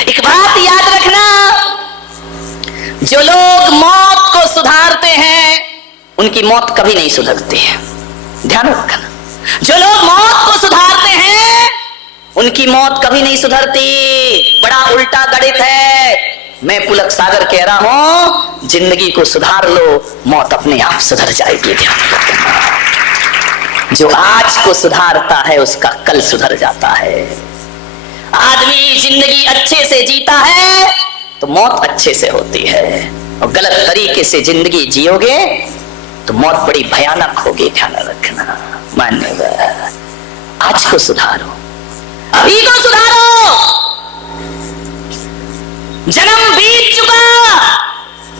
एक बात याद रखना, जो लोग मौत को सुधारते हैं उनकी मौत कभी नहीं सुधरती है। ध्यान रखना, जो लोग मौत को सुधारते हैं उनकी मौत कभी नहीं सुधरती। बड़ा उल्टा गणित है। मैं पुलक सागर कह रहा हूं, जिंदगी को सुधार लो, मौत अपने आप सुधर जाएगी। ध्यान रखना, जो आज को सुधारता है उसका कल सुधर जाता है। आदमी जिंदगी अच्छे से जीता है तो मौत अच्छे से होती है, और गलत तरीके से जिंदगी जियोगे तो मौत बड़ी भयानक होगी। ध्यान रखना, मान्यवर, आज को सुधारो, अभी को सुधारो। जन्म बीत चुका,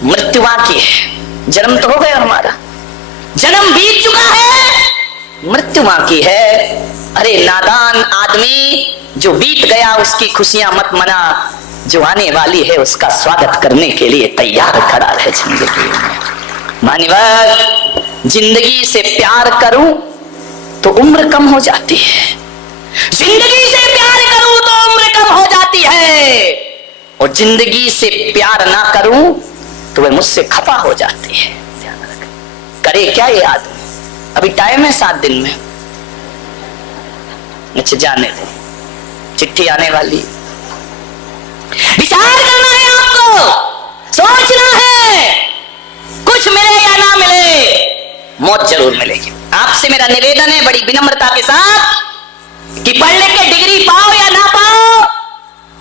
मृत्यु बाकी है। जन्म तो हो गया हमारा, जन्म बीत चुका है, मृत्यु बाकी है। अरे नादान आदमी, जो बीत गया उसकी खुशियां मत मना, जो आने वाली है उसका स्वागत करने के लिए तैयार खड़ा है जिंदगी में। मानवर, जिंदगी से प्यार करूं तो उम्र कम हो जाती है, जिंदगी से प्यार करूं तो उम्र कम हो जाती है, और जिंदगी से प्यार ना करूं तो वह मुझसे खफा हो जाती है। ध्यान रख, करे क्या ये आदमी? अभी टाइम है 7 दिन में। अच्छा जाने दो, चिट्ठी आने वाली। विचार करना है आपको, सोचना है, कुछ मिले या ना मिले मौत जरूर मिलेगी। आपसे मेरा निवेदन है बड़ी विनम्रता के साथ कि पढ़ लिख के डिग्री पाओ या ना पाओ,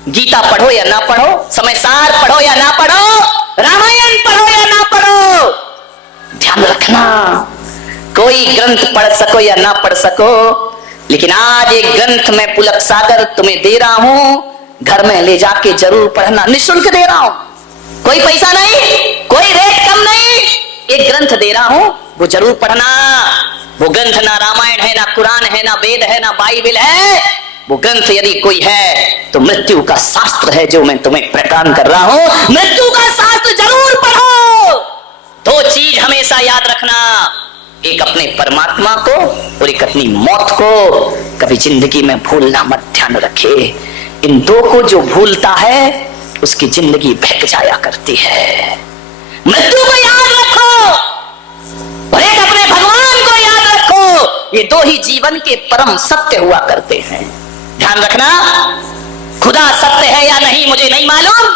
गीता पढ़ो या ना पढ़ो, समय सार पढ़ो या ना पढ़ो, रामायण पढ़ो या ना पढ़ो, ध्यान रखना, कोई ग्रंथ पढ़ सको या ना पढ़ सको, लेकिन आज एक ग्रंथ मैं पुलक सागर तुम्हें दे रहा हूं, घर में ले जाके जरूर पढ़ना। निःशुल्क दे रहा हूं, कोई पैसा नहीं, कोई रेट कम नहीं, एक ग्रंथ दे रहा हूं, वो जरूर पढ़ना। वो ग्रंथ ना रामायण है, ना कुरान है, ना वेद है, ना बाइबल है। वो ग्रंथ यदि कोई है तो मृत्यु का शास्त्र है, जो मैं तुम्हें प्रदान कर रहा हूं। मृत्यु का शास्त्र जरूर पढ़ो। 2 चीज हमेशा याद रखना, एक अपने परमात्मा को और एक अपनी मौत को कभी जिंदगी में भूलना मत। ध्यान रखे, इन 2 को जो भूलता है उसकी जिंदगी बहक जाया करती है। मृत्यु को याद रखो और एक अपने भगवान को याद रखो, ये 2 ही जीवन के परम सत्य हुआ करते हैं। ध्यान रखना, खुदा सत्य है या नहीं मुझे नहीं मालूम,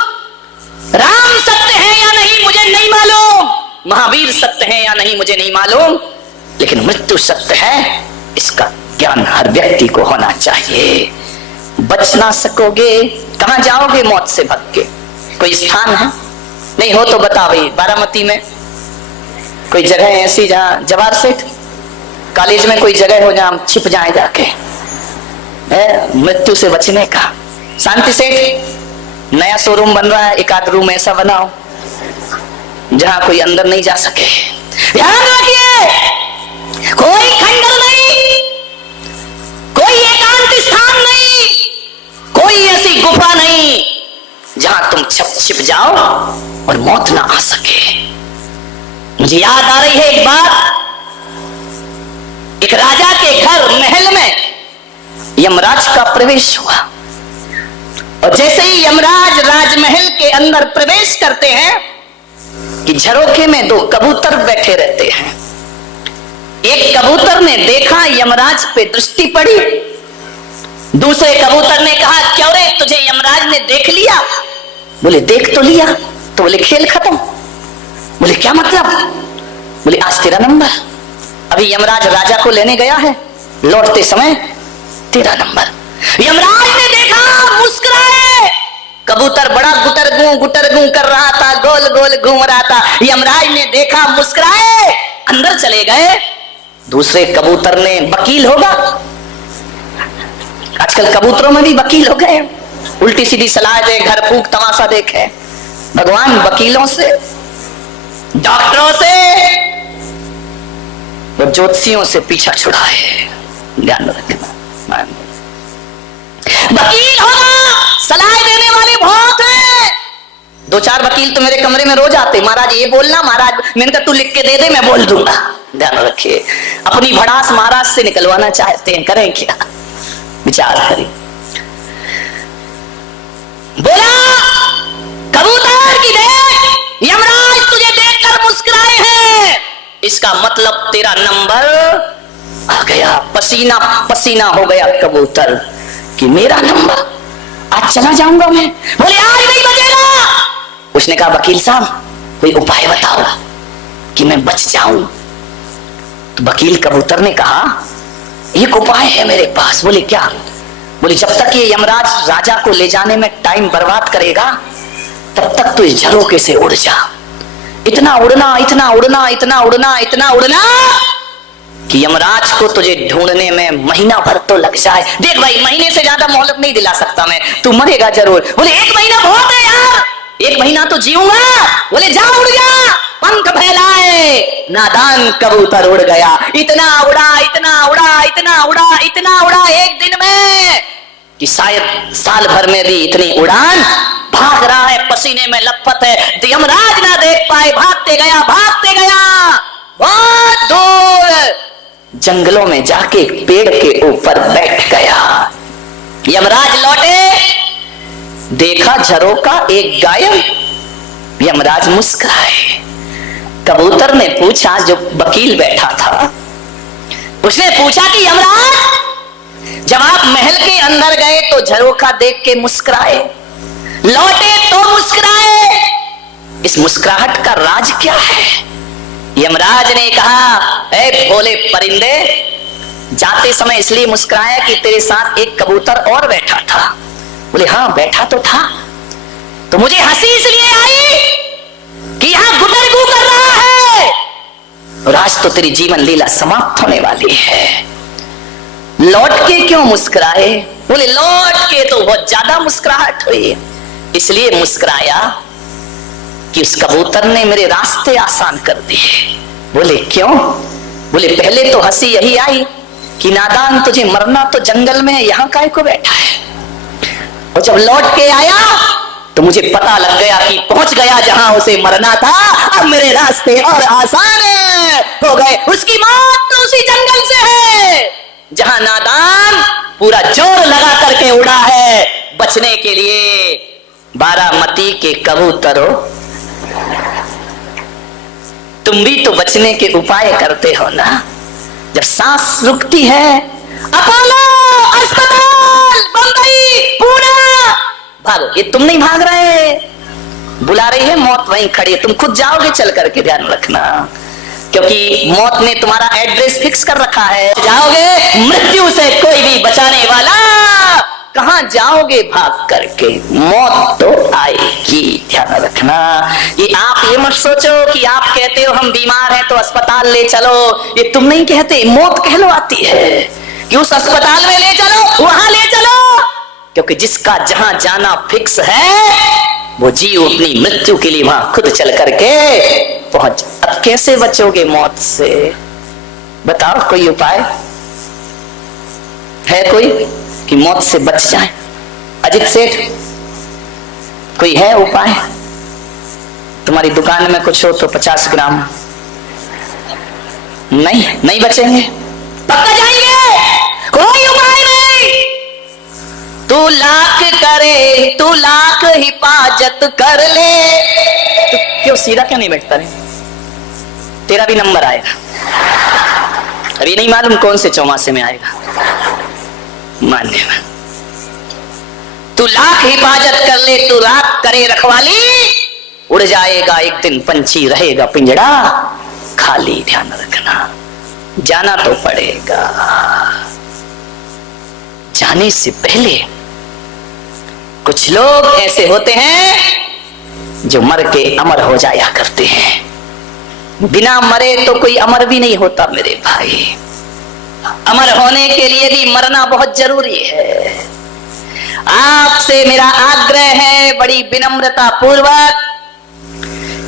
राम सत्य है या नहीं मुझे नहीं मालूम, महावीर सत्य है या नहीं मुझे नहीं मालूम, लेकिन मृत्यु सत्य है, इसका ज्ञान हर व्यक्ति को होना चाहिए। बच ना सकोगे, कहां जाओगे मौत से भाग के? कोई स्थान है? नहीं हो तो बता भाई, बारामती में कोई जगह है ऐसी जहां जवाहर सेठ कॉलेज में कोई जगह हो जहां हम छिप जाए जाके मृत्यु से बचने का? शांति सेठ नया शोरूम बन रहा है, एक आध रूम ऐसा बनाओ जहां कोई अंदर नहीं जा सके। ध्यान रखिए, कोई खंडर नहीं, कोई एकांत स्थान नहीं, कोई ऐसी गुफा नहीं जहां तुम छिप जाओ और मौत ना आ सके। मुझे याद आ रही है एक बात, एक राजा के घर महल में यमराज का प्रवेश हुआ, और जैसे ही यमराज राजमहल के अंदर प्रवेश करते हैं कि झरोखे में 2 कबूतर बैठे रहते हैं। एक कबूतर ने देखा, यमराज पे दृष्टि पड़ी, दूसरे कबूतर ने कहा, क्यों रे तुझे यमराज ने देख लिया? बोले देख तो लिया, तो बोले खेल खत्म। बोले क्या मतलब? बोले आज तेरा नंबर। अभी यमराज राजा को लेने गया है, लौटते समय तेरा नंबर। यमराज ने देखा, मुस्कुराए। कबूतर बड़ा गुटरगू कर रहा था, गोल गोल घूम रहा था। यमराज ने देखा, मुस्कुराए, अंदर चले गए। दूसरे कबूतर ने, वकील होगा, आजकल कबूतरों में भी वकील हो गए, उल्टी सीधी सलाह दे, घर फूक तमाशा देखे। भगवान वकीलों से, डॉक्टरों से और ज्योतिषियों से पीछा छुड़ाए। ध्यान रखना, वकील होगा, सलाह देने वाले बहुत हैं। 2-4 वकील तो मेरे कमरे में रोज आते, महाराज ये बोलना, महाराज मैंने कहा तू लिख के दे दे, मैं बोल दूंगा। ध्यान रखिए, अपनी भड़ास महाराज से निकलवाना चाहते हैं, करें क्या? विचार करें। बोला इसका मतलब तेरा नंबर आ गया। पसीना पसीना हो गया कबूतर कि मेरा नंबर, आज चला जाऊंगा मैं। बोले आज नहीं बचेगा। उसने कहा वकील साहब कोई उपाय बताओ कि मैं बच जाऊं। तो वकील कबूतर ने कहा एक उपाय है मेरे पास। बोले क्या? बोले जब तक ये यमराज राजा को ले जाने में टाइम बर्बाद करेगा तब तक तो इस झरोके से उड़ जा। इतना उड़ना, इतना उड़ना, इतना उड़ना, इतना उड़ना कि यमराज को तुझे ढूंढने में महीना भर तो लग जाए। देख भाई, महीने से ज्यादा मोहलत नहीं दिला सकता मैं, तू मरेगा जरूर। बोले 1 महीना बहुत है यार, 1 महीना तो जीऊंगा। बोले जा उड़ जा, पंख फैलाए। नादान कबूतर उड़ गया। इतना उड़ा, इतना उड़ा, इतना उड़ा, इतना उड़ा एक दिन में कि शायद साल भर में भी इतनी उड़ान। भाग रहा है, पसीने में लथपथ है, यमराज ना देख पाए, भागते गया, भागते गया। बहुत दूर जंगलों में जाके पेड़ के ऊपर बैठ गया। यमराज लौटे, देखा झरोका एक गायब। यमराज मुस्कुराए। कबूतर ने पूछा, जो वकील बैठा था उसने पूछा कि यमराज जब आप महल के अंदर गए तो झरोका देख के मुस्कुराए, लौटे तो मुस्कुराए, इस मुस्कुराहट का राज क्या है? यमराज ने कहा ए भोले परिंदे, जाते समय इसलिए मुस्कुराया कि तेरे साथ एक कबूतर और बैठा था। बोले हाँ बैठा तो था, तो मुझे हंसी इसलिए आई कि यहां गुटरगू कर रहा है और आज तो तेरी जीवन लीला समाप्त होने वाली है। लौट के क्यों मुस्कुराए? बोले लौट के तो बहुत ज्यादा मुस्कुराहट हुई, इसलिए मुस्कुराया कि उस कबूतर ने मेरे रास्ते आसान कर दिए। बोले क्यों? बोले पहले तो हंसी यही आई कि नादान तुझे मरना तो जंगल में है, यहां काहे को बैठा है। और जब लौट के आया तो मुझे पता लग गया कि पहुंच गया जहां उसे मरना था, अब मेरे रास्ते और आसान हो गए। उसकी मौत तो उसी जंगल से है जहां नादान पूरा जोर लगा करके उड़ा है बचने के लिए। बारामती के कबूतरों, तुम भी तो बचने के उपाय करते हो ना। जब सांस रुकती है, अपोलो अस्पताल बंबई पुणे भागो। ये तुम नहीं भाग रहे, बुला रही है मौत, वहीं खड़ी है। तुम खुद जाओगे चल करके, ध्यान रखना, क्योंकि मौत ने तुम्हारा एड्रेस फिक्स कर रखा है। जाओगे, मृत्यु से कोई भी बचाने वाला कहां जाओगे भाग करके, मौत तो आएगी, ध्यान रखना। ये आप ये मत सोचो कि आप कहते हो हम बीमार हैं तो अस्पताल ले चलो, ये तुम नहीं कहते, मौत कहलवाती है कि उस अस्पताल में ले चलो, वहां ले चलो, क्योंकि जिसका जहां जाना फिक्स है वो जीव अपनी मृत्यु के लिए वहां खुद चल करके पहुंच। अब कैसे बचोगे मौत से? बताओ कोई उपाय है कोई कि मौत से बच जाए? अजित सेठ कोई है उपाय? तुम्हारी दुकान में कुछ हो तो 50 ग्राम। नहीं बचेंगे, पक्का जाएंगे, कोई उपाय नहीं। तू लाख करे, तू लाख हिफाजत कर ले। तू क्यों सीधा क्यों नहीं बैठता रे? तेरा भी नंबर आएगा। अभी नहीं मालूम कौन से चौमासे में आएगा, मानने में। तू लाख हिफाजत कर ले, तू लाख करे रखवाली, उड़ जाएगा एक दिन पंछी, रहेगा पिंजड़ा खाली, ध्यान रखना। जाना तो पड़ेगा। जाने से पहले कुछ लोग ऐसे होते हैं जो मर के अमर हो जाया करते हैं। बिना मरे तो कोई अमर भी नहीं होता मेरे भाई। अमर होने के लिए भी मरना बहुत जरूरी है। आपसे मेरा आग्रह है बड़ी विनम्रता पूर्वक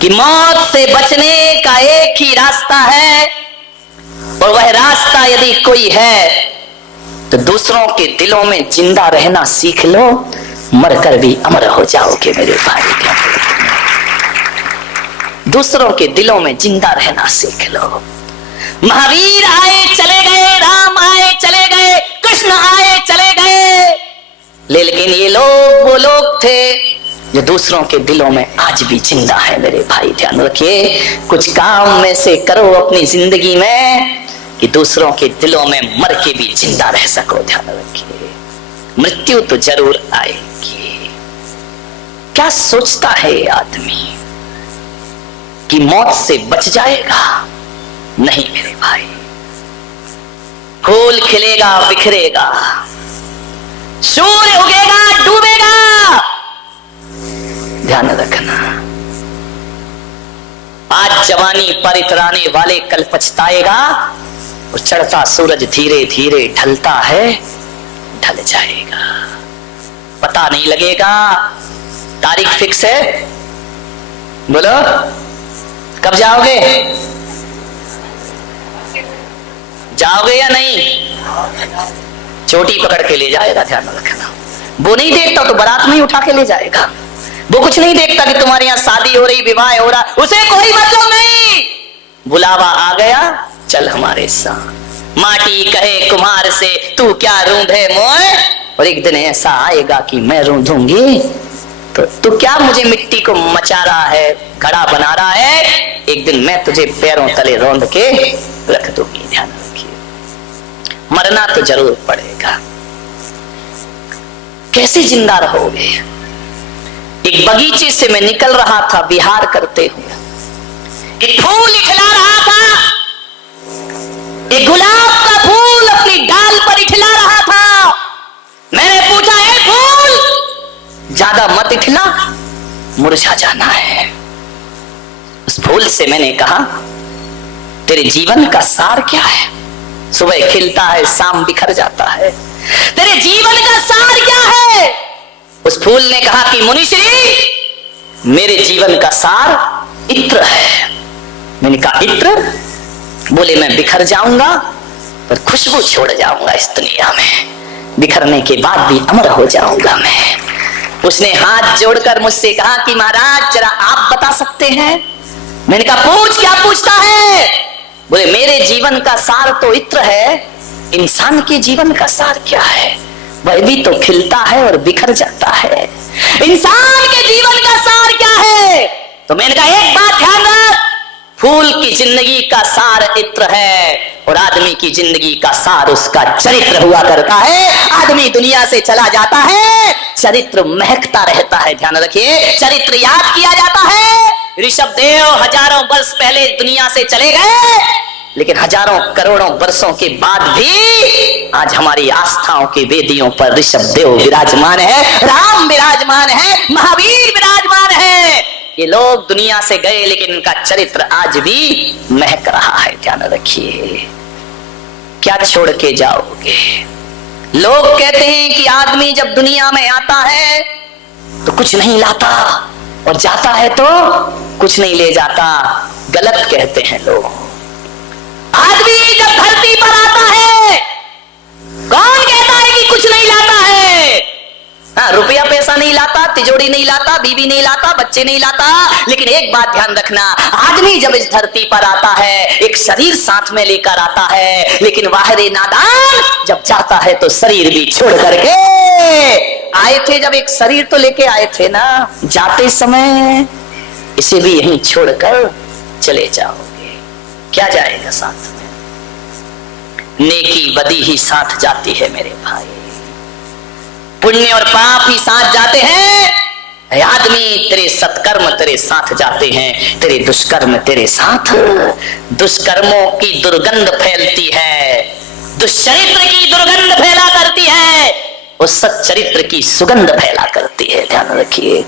कि मौत से बचने का एक ही रास्ता है, और वह रास्ता यदि कोई है तो दूसरों के दिलों में जिंदा रहना सीख लो, मरकर भी अमर हो जाओगे मेरे भाई। दूसरों के दिलों में जिंदा रहना सीख लो। महावीर आए चले गए, राम आए चले गए, कृष्ण आए चले गए, लेकिन ये लोग वो लोग थे जो दूसरों के दिलों में आज भी जिंदा है। मेरे भाई ध्यान रखिए, कुछ काम में से करो अपनी जिंदगी में कि दूसरों के दिलों में मर के भी जिंदा रह सको। ध्यान रखिए, मृत्यु तो जरूर आएगी। क्या सोचता है आदमी कि मौत से बच जाएगा? नहीं मेरे भाई, फूल खिलेगा, बिखरेगा, सूर्य उगेगा, डूबेगा। ध्यान रखना, आज जवानी पर इतराने वाले कल पछताएगा। और चढ़ता सूरज धीरे धीरे ढलता है, ढल जाएगा, पता नहीं लगेगा। तारीख फिक्स है, बोलो कब जाओगे? जाओगे या नहीं? चोटी पकड़ के ले जाएगा, ध्यान रखना। वो नहीं देखता तो बारात में ही उठा के ले जाएगा। वो कुछ नहीं देखता कि तुम्हारे यहाँ शादी हो रही, विवाह हो रहा, उसे कोई मतलब नहीं। बुलावा आ गया, चल हमारे साथ। माटी कहे कुम्हार से तू क्या रूंधे मोए, और एक दिन ऐसा आएगा कि मैं रूंधूंगी तो तू क्या मुझे मिट्टी को मचा रहा है, घड़ा बना रहा है। एक दिन मैं तुझे पैरों तले रौंद के रख दूंगी। ध्यान रखिए, मरना तो जरूर पड़ेगा। कैसे जिंदा रहोगे? एक बगीचे से मैं निकल रहा था विहार करते हुए, एक फूल इठला रहा था, एक गुलाब का फूल अपनी डाल पर इठला रहा था। मैंने पूछा, ए फूल ज्यादा मत इठला, मुरझा जाना है। उस फूल से मैंने कहा, तेरे जीवन का सार क्या है? सुबह खिलता है, शाम बिखर जाता है, तेरे जीवन का सार क्या है? उस फूल ने कहा कि मुनिश्री, मेरे जीवन का सार इत्र है। मैंने कहा इत्र? बोले मैं बिखर जाऊंगा पर खुशबू छोड़ जाऊंगा इस दुनिया में, बिखरने के बाद भी अमर हो जाऊंगा मैं। उसने हाथ जोड़कर मुझसे कहा कि महाराज जरा आप बता सकते हैं? मैंने कहा पूछ, क्या पूछता है? बोले मेरे जीवन का सार तो इत्र है, इंसान के जीवन का सार क्या है? वह भी तो खिलता है और बिखर जाता है। इंसान के जीवन का सार क्या है? तो मैंने कहा एक बात ध्यान रख, फूल की जिंदगी का सार इत्र है और आदमी की जिंदगी का सार उसका चरित्र हुआ करता है। आदमी दुनिया से चला जाता है, चरित्र महकता रहता है। ध्यान रखिए, चरित्र याद किया जाता है। ऋषभ देव हजारों वर्ष पहले दुनिया से चले गए, लेकिन हजारों करोड़ों वर्षों के बाद भी आज हमारी आस्थाओं के वेदियों पर ऋषभ देव विराजमान है, राम विराजमान है, महावीर विराजमान है। ये लोग दुनिया से गए लेकिन इनका चरित्र आज भी महक रहा है। ध्यान रखिए, क्या छोड़ के जाओगे? लोग कहते हैं कि आदमी जब दुनिया में आता है तो कुछ नहीं लाता और जाता है तो कुछ नहीं ले जाता। गलत कहते हैं लोग। आदमी जब धरती पर आता है, कौन कहता है कि कुछ नहीं लाता है? हाँ, रुपया पैसा नहीं लाता, तिजोरी नहीं लाता, बीवी नहीं लाता, बच्चे नहीं लाता, लेकिन एक बात ध्यान रखना, आदमी जब इस धरती पर आता है एक शरीर साथ में लेकर आता है, लेकिन वाहिरे नादान जब जाता है तो शरीर भी छोड़ करके आए थे। जब एक शरीर तो लेके आए थे ना, जाते समय इसे भी यहीं छोड़कर चले जाओगे। क्या जाएगा साथ में? नेकी बदी ही साथ जाती है मेरे भाई, पुण्य और पाप ही साथ जाते हैं। आदमी तेरे सत्कर्म तेरे साथ जाते हैं, तेरे दुष्कर्म तेरे साथ। दुष्कर्मों की दुर्गंध फैलती है, दुष्चरित्र की दुर्गंध फैला करती है, और सच्चरित्र की सुगंध फैला करती है। ध्यान रखिए।